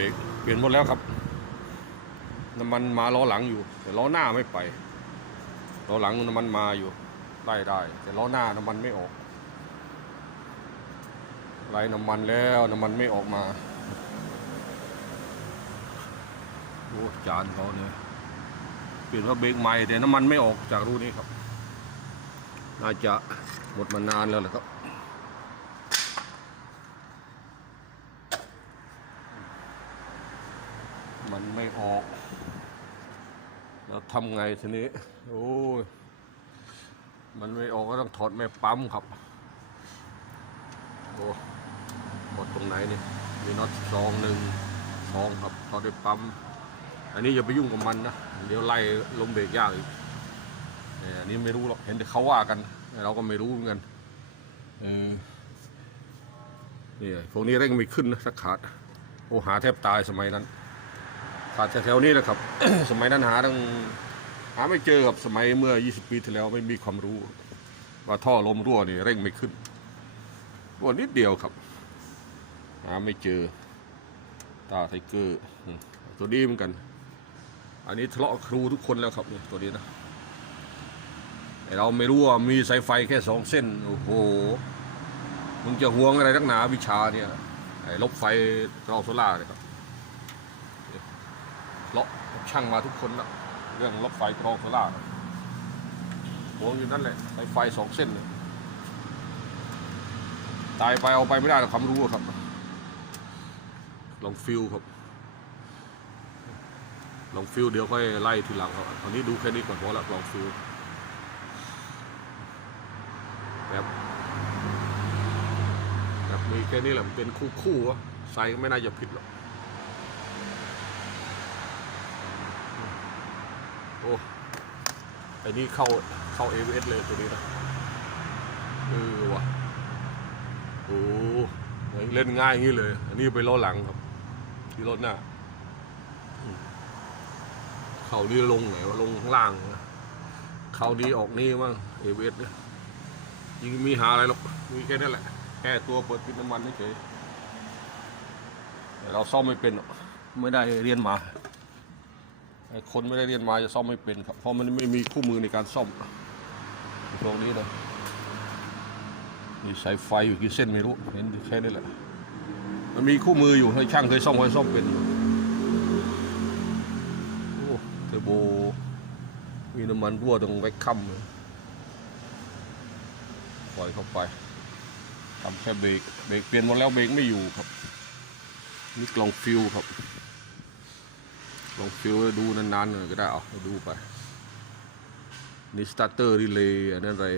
รกเปลี่ยนหมดแล้วครับ น้ำมันมาล้อหลังอยู่ แต่ล้อหน้าไม่ไปล้อหลังน้ำมันมาอยู่ไล่ได้แต่ล้อหน้าน้ำมันไม่ออกไล่น้ำมันแล้วน้ำมันไม่ออกมาโอ้จานเขาเนี่ยเปลี่ยนว่าเบรกใหม่แต่น้ำมันไม่ออกจากรูนี้ครับ น่าจะหมดมานานแล้วแหละครับ มันไม่ออก แล้วทำไงทีนี้ โอ้ย มันไม่ออกก็ต้องถอดแม่ปั๊มครับ โอ้ถอดตรงไหนนี่มีน็อตสองหนึ่งสองครับถอดด้วยปั๊ม อันนี้อย่าไปยุ่งกับมันนะ เดี๋ยวไล่ลมเบรกยากอีกนี่ยอันนี้ไม่รู้หรอก เห็นแต่เขาว่ากัน เราก็ไม่รู้เหมือนกันเออนี่พวกนี้เร่งไม่ขึ้นนะสักขาด โอ้หาแทบตายสมัยนั้น ขาดแถวๆนี้แหละครับ สมัยนั้นหาตั้งหาไม่เจอครับสมัยเมื่อ 20 ปีที่แล้วไม่มีความรู้ ว่าท่อลมรั่วนี่เร่งไม่ขึ้นรั่วนิดเดียวครับ หาไม่เจอตาไทเกอร์ตัวนี้เหมือนกัน อันนี้ทะเลาะครูทุกคนแล้วครับนี่ตัวนี้นะแต่เราไม่รู้ว่ามีสายไฟแค่สองเส้นโอ้โหมึงจะห่วงอะไรนักหนาวิชาเนี่ยไอ้ลบไฟกรองโซล่าเนี่ยครับ ช่างมาทุกคนนะเรื่องรถไฟกรองโซล่าร์หัวอยู่นั่นแหละสายไฟสองเส้นเลยตายไปเอาไปไม่ได้หรอกความรู้ครับ ลองฟิลครับ ลองฟิลเดี๋ยวค่อยไล่ทีหลังครับตอนนี้ดูแค่นี้ก่อนพอละลองฟิลแบบแบบมีแค่นี้แหละมันเป็นคู่คู่ๆวะใส่ไม่น่าจะผิดหรอก อ้ไอ้นี่เข้าเข้า AVS เลยตัวนี้นะเออว่ะโอ้เล่นง่ายอย่างนี้เลย อันนี้ไปล้อหลังครับ ที่รถหน้าเข้านี่ลงไหนวะลงข้างล่างนะเข้านี้ออกนี่มั้ง AVS เนี่ยยิงมีหาอะไรหรอกมีแค่นั้นแหละแค่ตัวเปิดปิดน้ำมันเฉยแต่เราซ่อมไม่เป็นหรอกไม่ได้เรียนมา คนไม่ได้เรียนมาจะซ่อมไม่เป็นครับ เพราะมันไม่มีคู่มือในการซ่อมตรงนี้นะมีสายไฟอยู่กี่เส้นไม่รู้เห็นแค่นี้แหละมันมีคู่มืออยู่ให้ช่างเคยซ่อมเคยซ่อมเป็นโอ้เทอร์โบมีน้ำมันรั่วตรงแว็กคัมปล่อยเข้าไปทำแค่เบรกเบรกเปลี่ยนหมดแล้วเบรกไม่อยู่ครับ นี่กล่องฟิวครับ ลองฟิลดูนานๆหน่อยก็ได้เอาดูไปนี่สตาร์เตอร์รีเลย์อันนั้นอะไร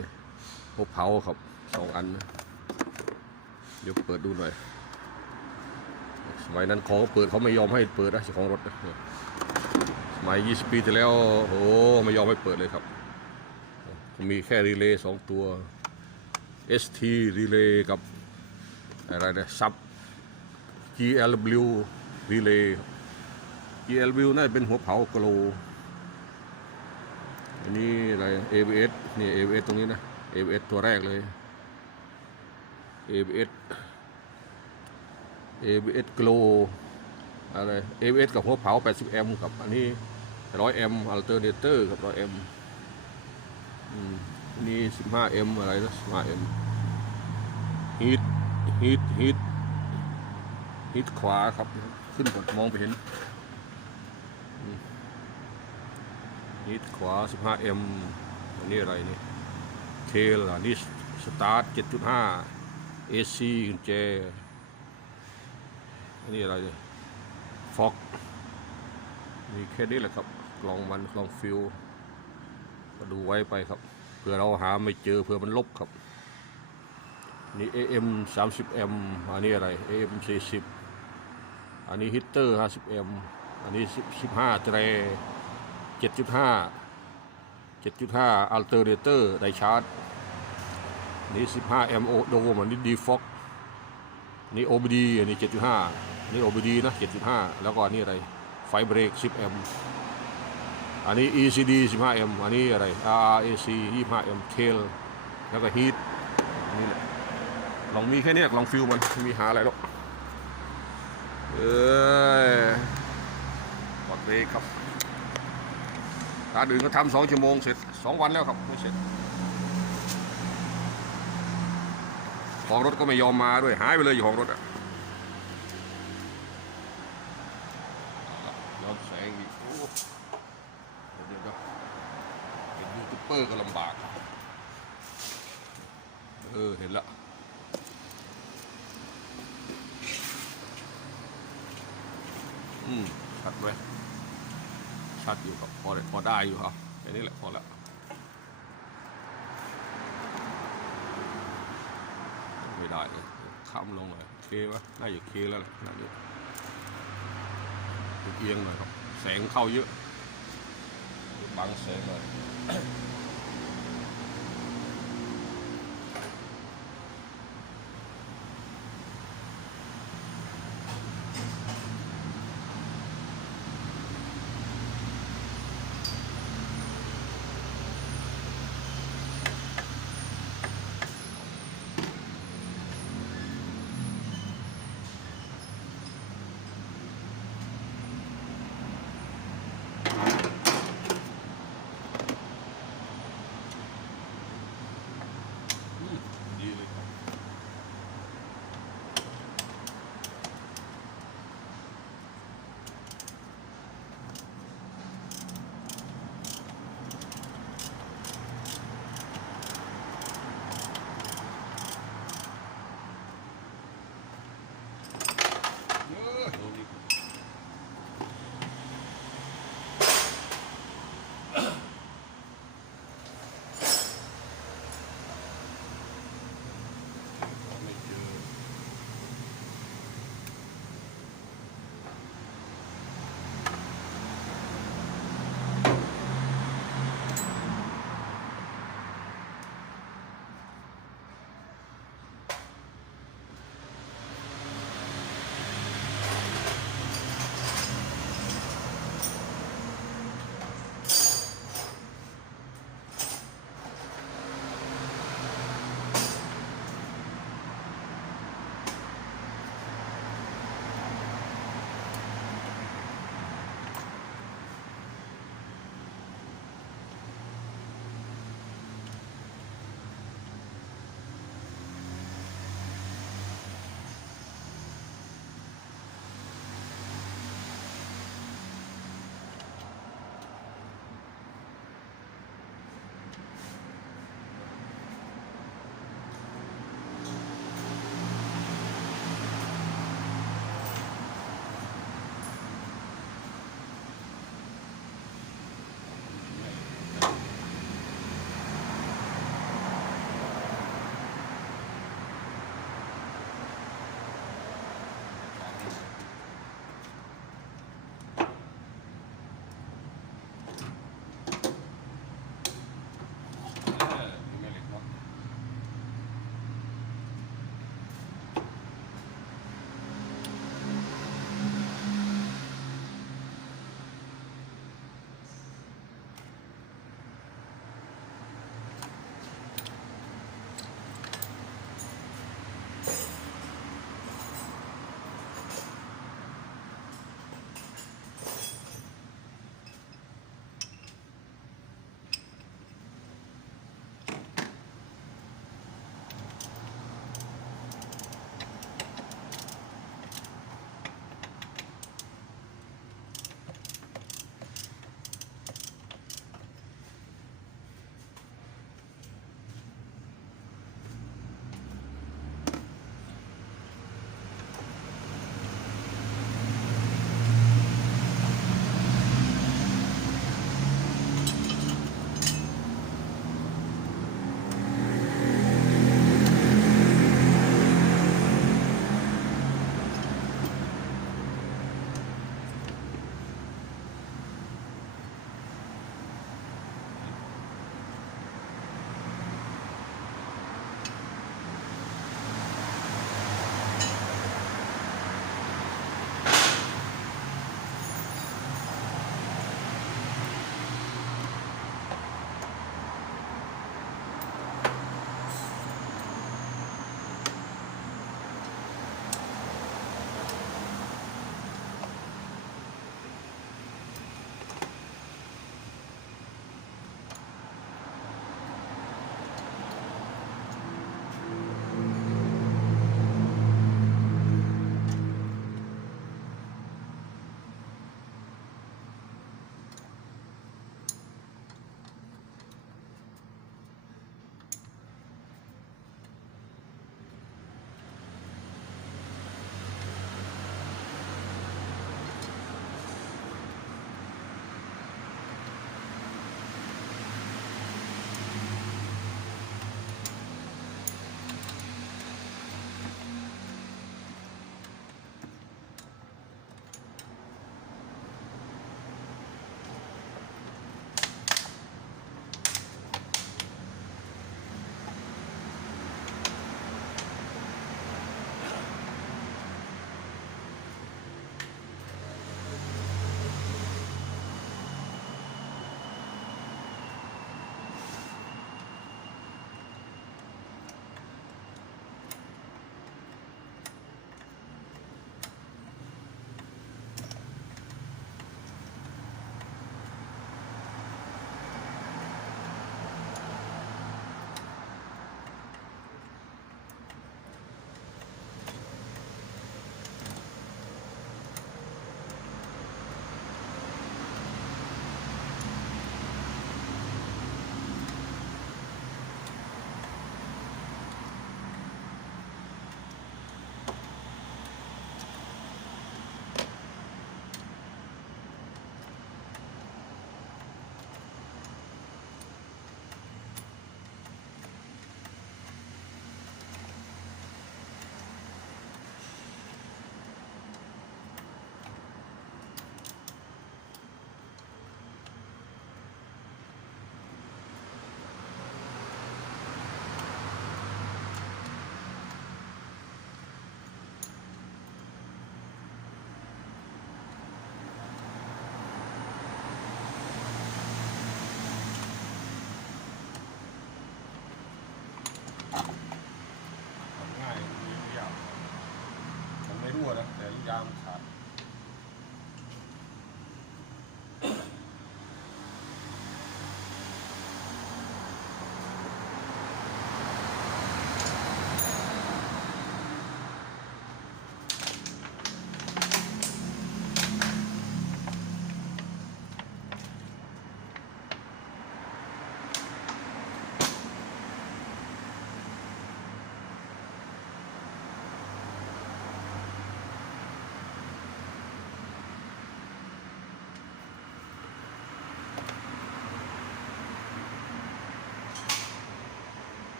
พวกเผาครับสองอันนะเดี๋ยวเปิดดูหน่อยสมัยนั้นของเปิดเขาไม่ยอมให้เปิดนะเจ้าของรถนะสมัย 20 ปีที่แล้วโอ้ไม่ยอมให้เปิดเลยครับ มีแค่รีเลย์สองตัว ST รีเลย์กับอะไรนะซับ GLW รีเลย์ GL View น่าจะเป็นหัวเผากะโลอันนี้อะไร ABS นี่ ABS ตรงนี้นะ ABS ตัวแรกเลย ABS ABS Glow อะไร ABS กับหัวเผา 80M กับอันนี้ 100M Alternator กับ 100M อืมอันนี่ 15M อะไรนะ 15M Heat Heat Heat Heat ขวาครับ ขึ้นก่อนมองไปเห็น นิดขวา 15M อันนี้อะไรนี่เทลอันนี้สตาร์ท 7.5 AC กุญแจอันนี้อะไรเนี่ยฟอกมีแค่นี้แหละครับ กล่องมันกล่องฟิวก็ดูไว้ไปครับเพื่อเราหาไม่เจอเพื่อมันลบครับ นี่ AM 30M อันนี้อะไร AM 40อันนี้ฮิตเตอร์ 50M อันนี้ 15แตร 7.5 7.5อัลเตอร์เรเตอร์ไดชาร์จนี่15 MO โดมอันนี้ดีฟ็อกนี่ OBD อันนี้ 7.5 นี่ OBD นะ 7.5 แล้วก็อันนี้อะไร ไฟเบรก 10M อันนี้ ECD 15M อันนี้อะไร RAC 25M Tail แล้วก็ Heat นี่แหละ ลองมีแค่นี้ลองฟิลมันมีหาอะไรหรอกเอ้ยรกครับ ร้านอื่นก็ทำสองชั่วโมงเสร็จสองวันแล้วครับไม่เสร็จของรถก็ไม่ยอมมาด้วยหายไปเลยอยู่ของรถอะย้อนแสงอีกโอ้เดี๋ยวเดี๋ยวเห็นยูทูบเบอร์ก็ลำบากเออเห็นละอืมชัดไหม ชัดอยู่ครับพอได้พอได้อยู่ครับแค่นี้แหละพอละไม่ได้เลยค้ำลงหน่อยเคปะน่าจะเคแล้วแหละขนาดนี้เอียงหน่อยครับ แสงเข้าเยอะบังแสงเลย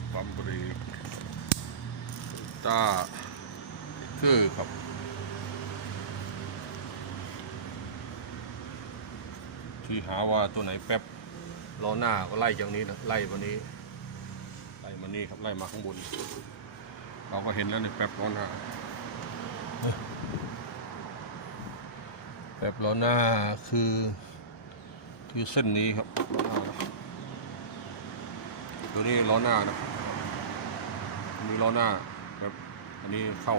มเบรกไปปั๊มบรกตาคือครับที่หาว่าตัวไหนแป๊บล้อหน้าก็ไล่จากนี้นะไล่มานี้ ไล่มานี่ครับไล่มาข้างบน เราก็เห็นแล้วในแป๊บล้อหน้าแป๊บล้อหน้าคือ คือเส้นนี้ครับล้อหน้า ตัวนี้ล้อหน้านะครับอันนี้ล้อหน้าครับอันนี้เข้า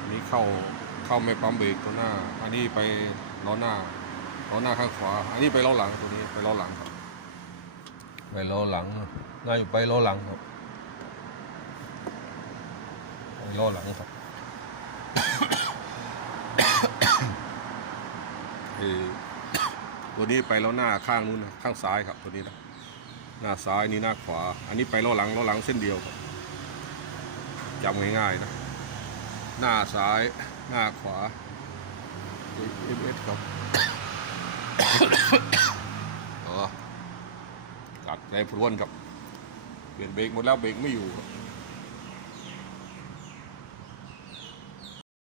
อันนี้เข้าเข้าไม่ปั๊มเบรกตัวหน้า อันนี้ไปล้อหน้าล้อหน้าข้างขวา อันนี้ไปล้อหลังตัวนี้ไปล้อหลังครับ ไปล้อหลังน่าอยู่ไปล้อหลังครับไปล้อหลังครับเอ่อตัวนี้ไปล้อหน้าข้างนู้นนะข้างซ้ายครับตัวนี้นะ หน้าซ้ายนี่หน้าขวา อันนี้ไปล้อหลังล้อหลังเส้นเดียวครับจำง่ายๆนะ หน้าซ้ายหน้าขวา M S ครับอ๋อกัดใจพรวนครับ เปลี่ยนเบรกหมดแล้วเบรกไม่อยู่ครับ